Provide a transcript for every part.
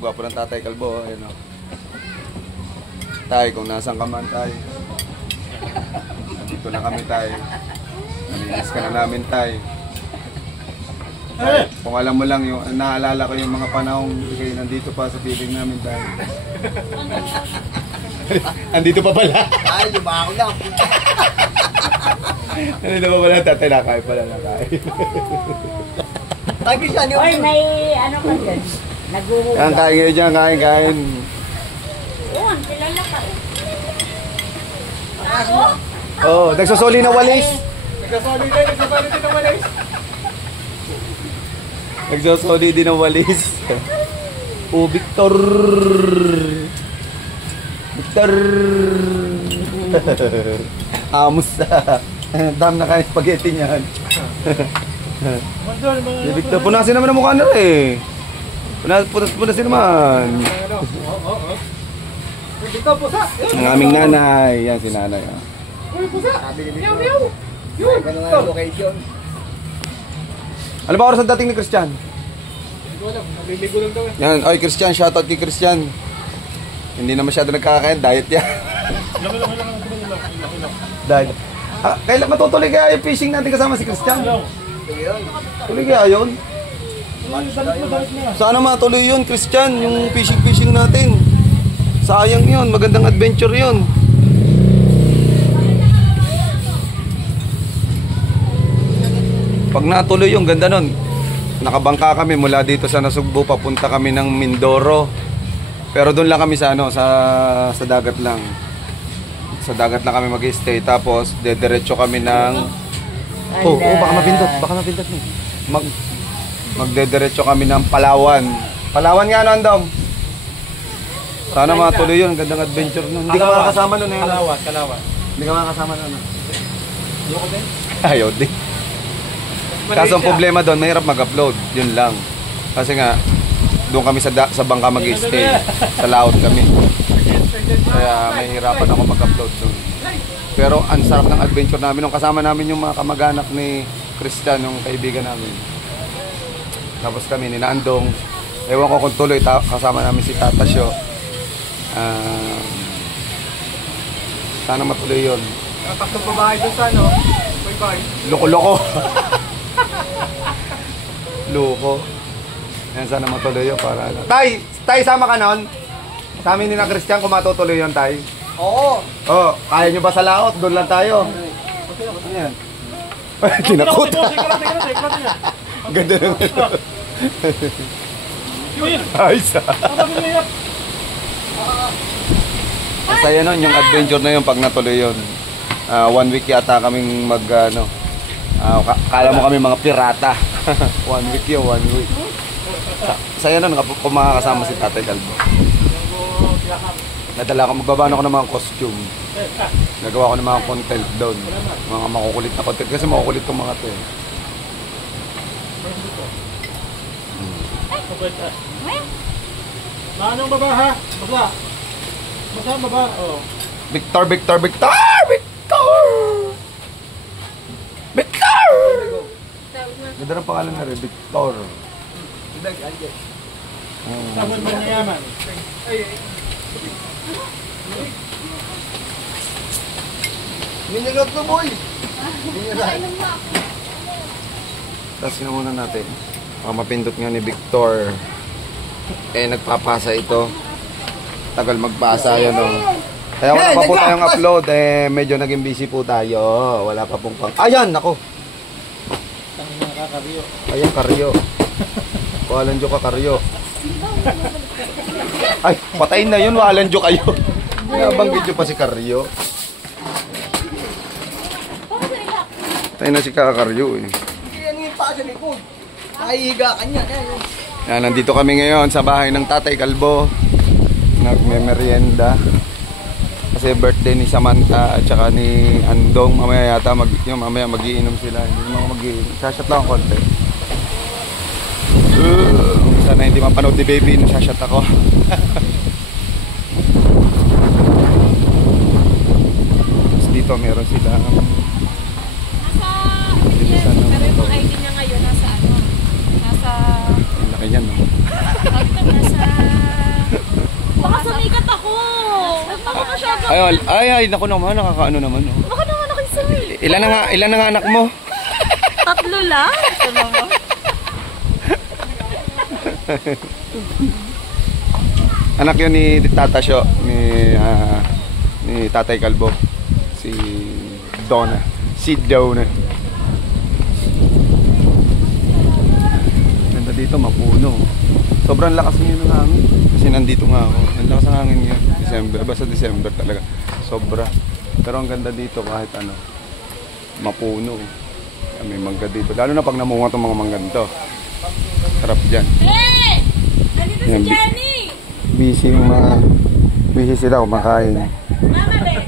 gwapo ng Tatay Kalbo. Ayun, oh. Tay, kung nasan ka man, tay. Dito na kami, tay. Nalinis ka na namin, tay. Tay, kung alam mo lang, yung, naalala ko yung mga panahong kayo nandito pa sa piling namin, tay. Andito pa pala. Ay, lumako na. Andito pa pala, tatay, nakain pala, nakain. Ay, Christian, yung... Oy, may ano ka dyan? Naguhugas. Kain kayo dyan, kain. Oo, kilala ka. Oh, nagsosoli na walis. Nagkasoli din ng walis. Nagsosoli din ng walis. Oh, Victor. Amos. Dam na kain spaghetti niyan. Si Victor, punasin naman ang mukha na rin. Punasin naman. Dito, pusa. Ang aming nanay. Yan si nanay. Ah. Uy, pusa. Meow, meow. Yun. Ganun nga location. Ano ba oras ang dating ni Christian? Hindi ko alam. Nagliligo lang daw. Yan, oy Christian, shoutout kay Christian. Hindi na masyado nagkakain, diet yan. Diet. Kailan matutuloy kaya yung fishing natin kasama si Christian? Tuloy kaya yun? Sana matuloy yun, Christian, yung fishing natin. Sayang yun, magandang adventure yun. Pag natuloy yung ganda nun, nakabangka kami mula dito sa Nasugbu, papunta kami ng Mindoro. Pero doon lang kami sa ano, sa dagat lang. Sa dagat lang kami mag-stay, tapos dediretso kami ng baka mapindot mo. Magdediretso kami ng Palawan. Palawan nga no, Andong. Sana matuloy yun, gandang adventure nun. Hindi ka makakasama nun eh. Kalawan. Hindi ka makakasama nun. Ayoko din. Ayaw din. Kaso ang problema doon, mahirap mag-upload. Yun lang. Kasi nga, doon kami sa bangka mag-stay. Sa laot kami. Kaya mahirapan ako mag-upload doon. Pero ang sarap ng adventure namin. Nung kasama namin yung mga kamag-anak ni Christian, yung kaibigan namin. Tapos kami, ninaandong. Ewan ko kung tuloy, kasama namin si Tatasyo. Sana matuloy yun. Tatlong babae doon sa ano. Bye-bye. Loko-loko. Loko. Yan, sana matuloy yun para ano. Tay, sama ka nun? Sa amin ni na Christian, kung matutuloy yun, Tay. Oo. Oh, kaya nyo ba sa laot? Doon lang tayo. Ayan. Tinakot. Ganda naman. Ay, sa. Masaya nun, yung adventure na yun pag natuloy yun. 1 week yata kaming mag, ano, kala mo kami mga pirata. 1 week yun, 1 week. Saya nun, kung makakasama si Tatay Kalbo. Nadala ko, magbabano ko ng mga costume. Nagawa ko ng mga content doon. Mga makukulit na content. Kasi makukulit itong mga ito eh. Anong baba ha? Baba. Baba, baba. Oh. Victor! Victor! Ganda ng pangalan na rin, Victor. Sabon mo na yaman. Minilot na boy. Tapos nga muna natin. Mapindot nga ni Victor. Nagpapasa ito. Tagal magpasa yan o. Kaya wala pa po tayong upload. Medyo naging busy po tayo. Wala pa pong pang... Ayan! Ako! Ayan, karyo. Walang joke ka, karyo. Ay, patayin na yun. Walang joke kayo. Nabanggit nyo pa si karyo. Patayin na si kakaryo eh. Yan yung paa sa likod. Nakahiga ka niya. Yan, nandito kami ngayon sa bahay ng Tatay Kalbo. Nagme-merienda. Kasi birthday ni Samantha at saka ni Andong. Mamaya yata mamaya magiinom sila. Hindi naman magiinom. Sashot lang ang konti. Sana hindi mapanood ni baby. Sashot ako. Tapos dito meron sila. Pero yung ID niya ngayon nasa ano? Nasa... Laki yan, no? Nasa Baka sumikat ako. Baka masyado. Ay, naku naman, nakakaano naman. Oh. Baka naman ako yung sumil. Ilan na nga anak mo? 3 lang? Ito naman. Anak yun ni Tata Syo, ni Tatay Kalbo. Si Donna. Ganda dito, mapuno. Sobrang lakas ngayon ng hangin. Kasi nandito nga ako. Ang lakas ng hangin ngayon. December, basta December talaga. Sobra. Pero ang ganda dito kahit ano, mapuno. May mangga dito. Lalo na pag namunga itong mga mangga dito. Sarap dyan. Hey! Nandito si Yan, Jenny! busy sila kumakain. Mama, be!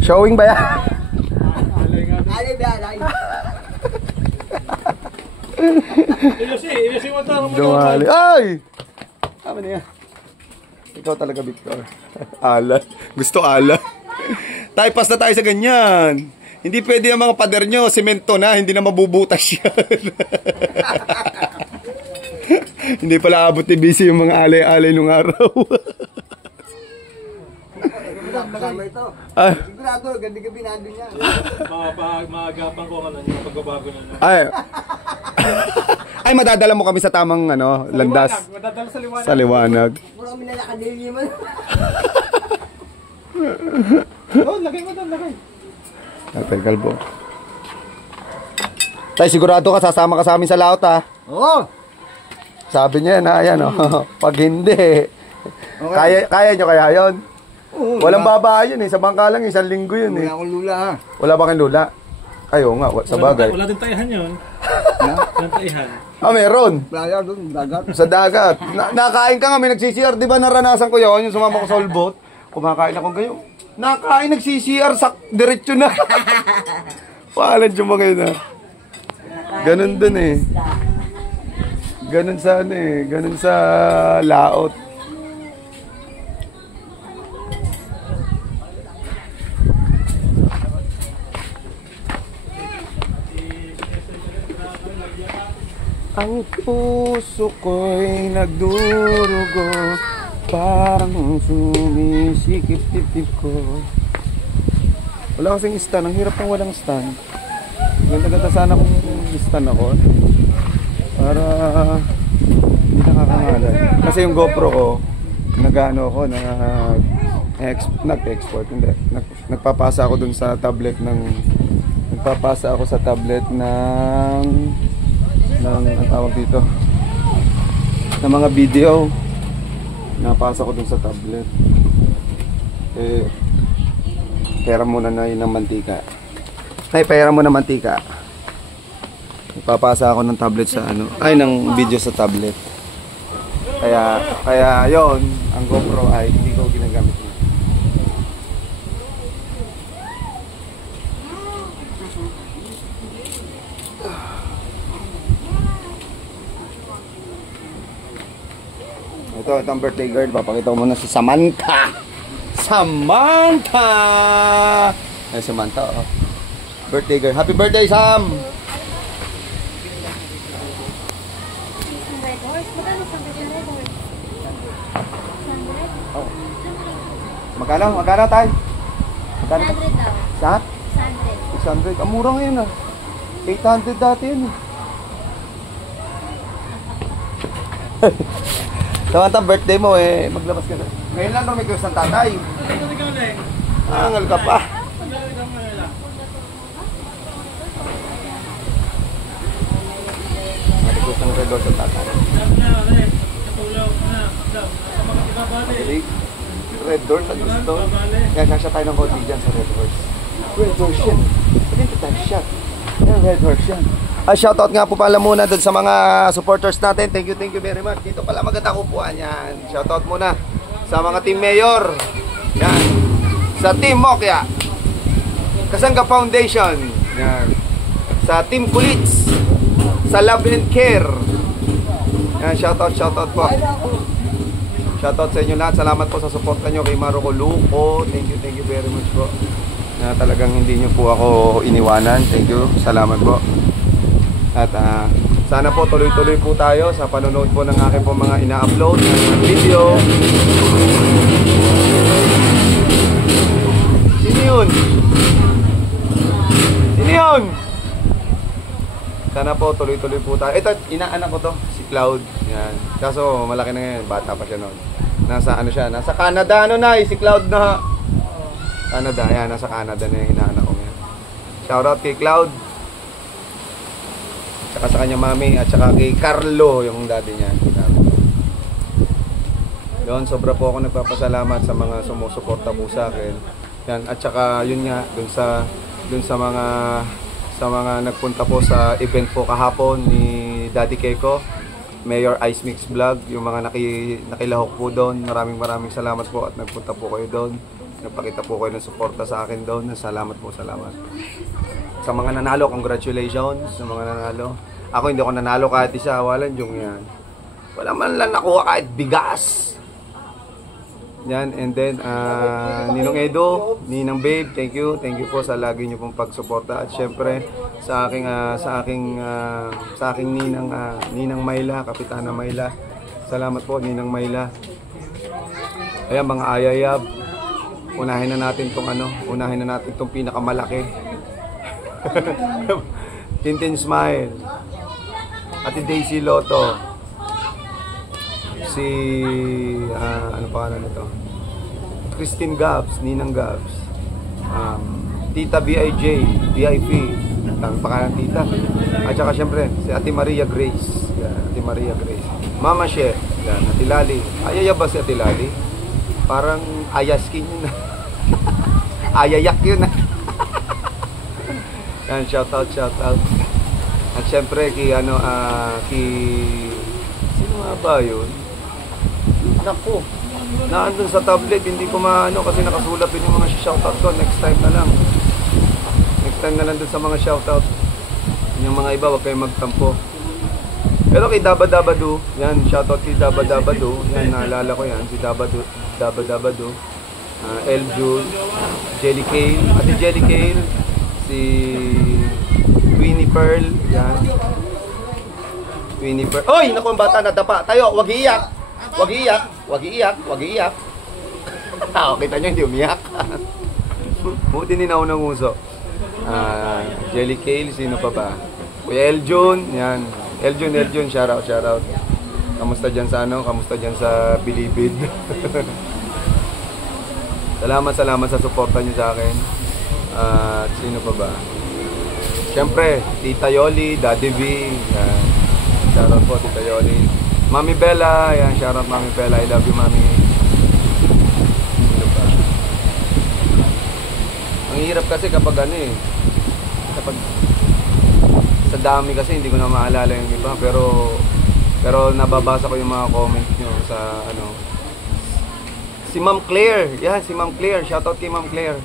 Showing ba yan? Alay ba, alay? Ilusi mo ito. Dumali. Ay! Tama niya. Ikaw talaga, Victor. Ala. Gusto ala. Tayo, pas na tayo sa ganyan. Hindi pwede ang mga pader nyo. Semento na. Hindi na mabubutas yan. Hindi pala abot ni busy yung mga alay-alay nung araw. Kasama ito. Ah. Sigurado, gabi-gabi nandun yan. Maagapan ko yung pagbabago niya. Ay. Ay, madadala mo kami sa tamang landas. Madadala sa liwanag. Sa liwanag. Puro kami nalakadili mo. Lagay mo doon, lagay. Tatay Kalbo. Tay, sigurado ka sasama ka sa amin sa laot, ha? Oo. Sabi niya na, ayan, oh. Pag hindi, kaya nyo kaya yun? Oo. Walang baba yun, eh. Sa bangka lang, 1 linggo yun, eh. Wala akong lula ha. Wala ba kayong lula? Ayo nga, sa bagay. Wala din taihan yun. Walang taihan. Ah, meron. Playa doon, dagat. Sa dagat. Nakain ka nga, may nagsi-CR. Di ba naranasan ko yun, yung sumama ko sa all boat? Kumakain ako kayo. Nakain, nagsi-CR, diretso na. Paalan yung mga yun, ha? Ganun dun, eh. Ganun sa ganun sa laot. Ang puso ko'y nagdurugo, parang sumisikip-tip ko. Wala kasing stand, ang hirap ng walang stand. Ganda-ganda sana kung stand ako. Para hindi nakakangalan. Kasi yung GoPro ko, nag-ano ako, nag-export, hindi. Nagpapasa ako dun sa tablet ng ang tawag dito, ng mga video. Napasa ko dun sa tablet. Pera muna na yun ng mantika. Ay, pera mo ng mantika. Papasa ako ng tablet sa ng video sa tablet. Kaya yon, ang GoPro ay hindi ko ginagamit. Ito ang birthday girl, papakita ko muna si Samantha. Ay, Samantha, oh. Birthday girl. Happy birthday, Sam! Magkano tayo? Magkano? 100 daw. Sa? 100. 600. Ang mura ngayon, 800 dati yun, Samantha, birthday mo, maglabas ka na. Ngayon lang request ng tatay. Angal ka pa. Request ng red door sa tatay. Red door sa gusto. Kaya sasya tayo ng konti dyan sa red horse. Red horse yan. Pwede tayo shot. Red horse yan. Shoutout nga po pala muna doon sa mga supporters natin. Thank you very much. Dito pala maganda kupuan yan. Shoutout muna sa mga team mayor. Yan. Sa team Mokya. Kasangga Foundation. Yan. Sa team Kulits. Sa Love and Care. Yan, shoutout po. Shoutout sa inyo lahat. Salamat po sa support nyo kay Marco Luco. Thank you very much po. Na talagang hindi nyo po ako iniwanan. Thank you. Salamat po. At Sana po tuloy-tuloy po tayo sa panonood po ng aking po mga ina-upload na mga video. Sino yun? Sino yun? Sana po tuloy-tuloy po tayo. Ito, inaanak ko to, si Cloud. Yan. Kaso malaki na ngayon, bata pa siya noon. Nasa ano siya, nasa Canada ano na, si Cloud na. Canada, yan, nasa Canada na yung inaanak ko ngayon. Shoutout kay Cloud. Tsaka sa kanya mami at saka kay Carlo, yung daddy niya. Doon, sobra po ako nagpapasalamat sa mga sumusuporta po sa akin. Yan, at saka yun nga, dun sa mga nagpunta po sa event po kahapon ni Daddy Keko, Mayor Ice Mix Vlog, yung mga nakilahok po doon. Maraming salamat po at nagpunta po kayo doon. Nagpakita po kayo ng suporta sa akin doon. Salamat po, salamat. Sa mga nanalo, congratulations sa mga nanalo. Ako hindi ako nanalo kahit isa, walang yung yan. Wala man lang nakuha kahit bigas. Yan, and then Ninong Edo, Ninang Babe, thank you po sa lagi niyo pong pagsuporta. At syempre sa aking Ninang Mayla, Kapitana Mayla. Salamat po Ninang Mayla. Ayan mga ayayab. Unahin na natin tong pinakamalaki. Tintin Smile. Ate Daisy Lotto. Si ano pa nito? Christine Gabs, Ninang Gabs. Tita BIJ, VIP. Ang pangalan tita. At saka syempre si Ate Maria Grace. Yan, Ate Maria Grace. Mama She, yan, Ate Lali. Ayaya ba si Ate Lali? Parang ayaskin yun na. Ayayak yun na. Yan, shout out. At syempre kay sino nga ba yun? Naku, naandun sa tablet, hindi ko maano kasi nakasulat din yung mga shoutout ko. Next time na lang dun sa mga shoutout. Yung mga iba, wag kayong magtampo. Pero kay Dabadabadu, yan, shoutout kay Dabadabadu. Yan, naalala ko yan, si Dabadabadu. Eljul, Jelly Kale, Ate Jelly Kale, si Winnie Pearl, yan. Winnie Pearl. Oy, naku, ang bata nadapa. Tayo, wag iiyak. Wag iiyak. Kita nyo, hindi umiyak. Buti ninaw ng uso. Jelly Kale, sino pa ba? Kuya Eljun, yan. Eljun, shout out. Kamusta dyan sa Bilibid? Salamat sa suporta nyo sa akin. Sino pa ba? Siyempre, Tita Yoli, Daddy V, yan. Shout out po, Tita Yoli. Mami Bella, yan, shout out Mami Bella, I love you Mami. Ano ba? Ang hirap kasi kapag kapag sa dami kasi hindi ko na maalala yung iba, pero nababasa ko yung mga comments nyo sa si Ma'am Claire, yan, si Ma'am Claire, shout out kay Ma'am Claire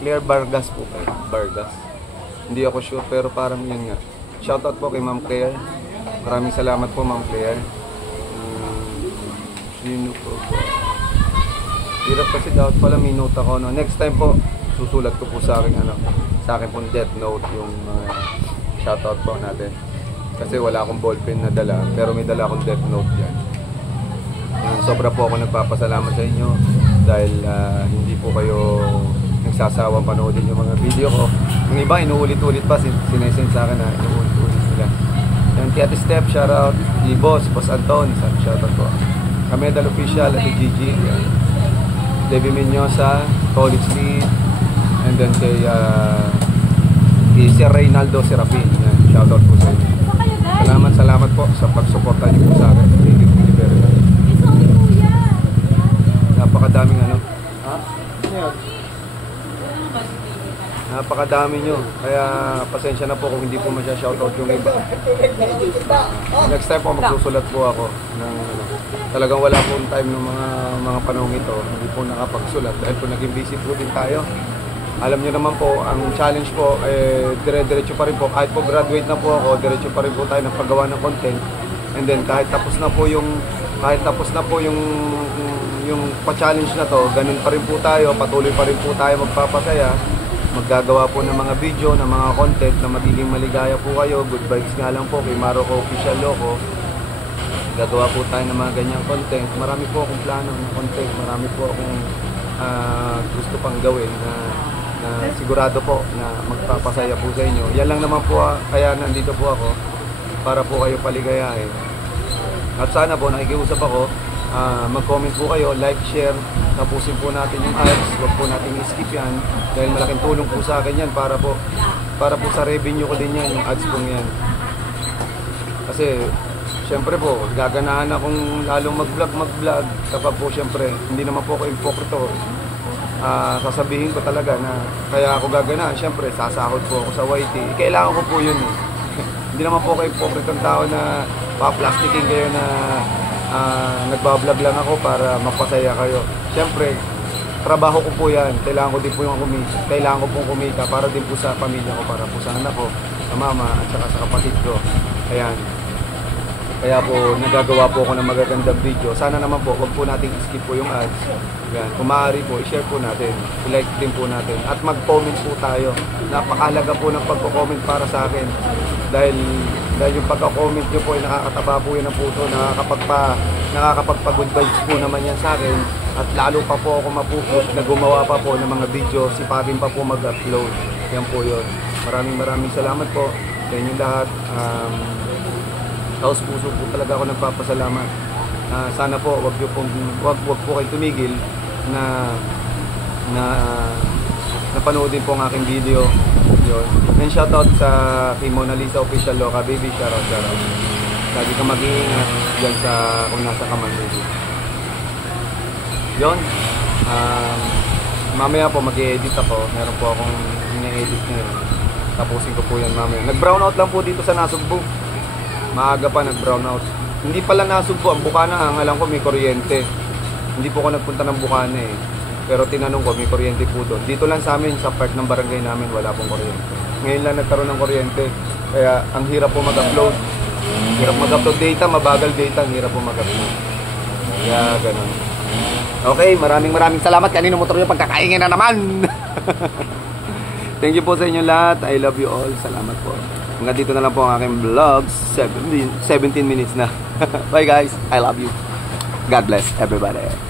Vargas po, Vargas, hindi ako sure pero parang yun nga, shout out po kay Ma'am Claire, maraming salamat po Ma'am Claire. Sino po? Hirap kasi dapat pala minute ako, no? Next time po, susulat ko po sa akin pong death note yung shoutout po natin. Kasi wala akong ballpen na dala, pero may dala akong death note dyan. Sobra po ako nagpapasalamat sa inyo dahil hindi po kayo nagsasawang panoodin yung mga video ko. Yung iba, inuulit-ulit pa, sinesend sa akin na inuulit-ulit sila. Yan, Ate Steph, shoutout. Boss Anton, shoutout po. Kamedal Official, Ate Gigi, Debbie Menyosa, College Street, and then kay Sir Reynaldo Serafin. Yan, shoutout po sa inyo. Salamat po sa pagsuporta niyo po sa akin. Thank you very much. Napakadaming napakadami nyo. Kaya pasensya na po kung hindi po masya-shoutout yung iba. Next time po magsusulat po ako ng talagang wala pong time ng mga panahong ito. Hindi po nakapagsulat dahil po naging busy po din tayo. Alam nyo naman po, ang challenge po dire-diretso pa rin po. Kahit po graduate na po ako, diretso pa rin po tayo ng paggawa ng content. And then kahit tapos na po yung pa-challenge na to, ganun pa rin po tayo, patuloy pa rin po tayo magpapasaya. maggagawa po ng mga video, ng mga content na magiging maligaya po kayo. Good vibes nga lang po kay Maroco Official Loco. Gagawa po tayo ng mga ganyang content. Marami po akong plano ng content. Marami po akong gusto pang gawin na sigurado po na magpapasaya po sa inyo. Yan lang naman po, kaya nandito po ako para po kayo paligayahin. At sana po nakikiusap ako, mag-comment po kayo, like, share, tapusin po natin yung ads, huwag po natin i-skip yan dahil malaking tulong po sa akin yan para po sa revenue ko din yan, yung ads pong yan. Kasi syempre po, gaganahan akong lalong mag-vlog kapag po syempre, hindi naman po ako impokrito. Sasabihin ko talaga na kaya ako gaganahan, syempre sasahod po ako sa YT, kailangan ko po yun eh. Hindi naman po ako impokritong tao na pa-plastiking kayo na nagbablog lang ako para mapasaya kayo. Siyempre, trabaho ko po yan. Kailangan ko din po yung kumita. Kailangan ko pong kumita para din po sa pamilya ko, para po sa anak ko, sa mama at saka sa kapatid ko. Ayan. Kaya po, nagagawa po ako ng magagandang video. Sana naman po, wag po nating skip po yung ads. Yan. Kung maaari po, i-share po natin. I-like din po natin. At mag-comment po tayo. Napakalaga po ng pagko-comment para sa akin. Dahil yung pagko-comment nyo po ay nakakataba po yan ng puso. Nakakapagpa-good vibes po naman yan sa akin. At lalo pa po ako mapupus na gumawa pa po ng mga video. Sipagin pa po mag-upload. Yan po yun. Maraming salamat po sa inyo lahat. Taos puso po talaga ako nagpapasalamat. Sana po wag po kayo tumigil na napanoodin po ang aking video. Yun. And shoutout sa kay Mona Lisa Official Loca Baby, shoutout. Lagi ka mag-iingat diyan sa kung nasa ka man, baby. Yun. Mamaya po mag-i-edit ako. Meron po akong ina-edit ngayon. Tapusin ko po yan mamaya. Nag-brownout lang po dito sa Nasugbu. Maaga pa nag-brownout. Hindi pala Nasugbu, ang Bukana, ang alam ko may kuryente. Hindi po ako nagpunta ng Bukana eh. Pero tinanong ko, may kuryente po doon. Dito lang sa amin, sa part ng barangay namin, wala pong kuryente. Ngayon lang nagkaroon ng kuryente. Kaya ang hirap po mag-upload. Hirap mag-upload data, mabagal data, ang hirap po mag-upload. Kaya ganun. Okay, maraming salamat. Kanino motor yung pagkakaingin na naman. Thank you po sa inyo lahat. I love you all. Salamat po. Hanggang dito na lang po ang aking vlog. 17 minutes na. Bye guys. I love you. God bless everybody.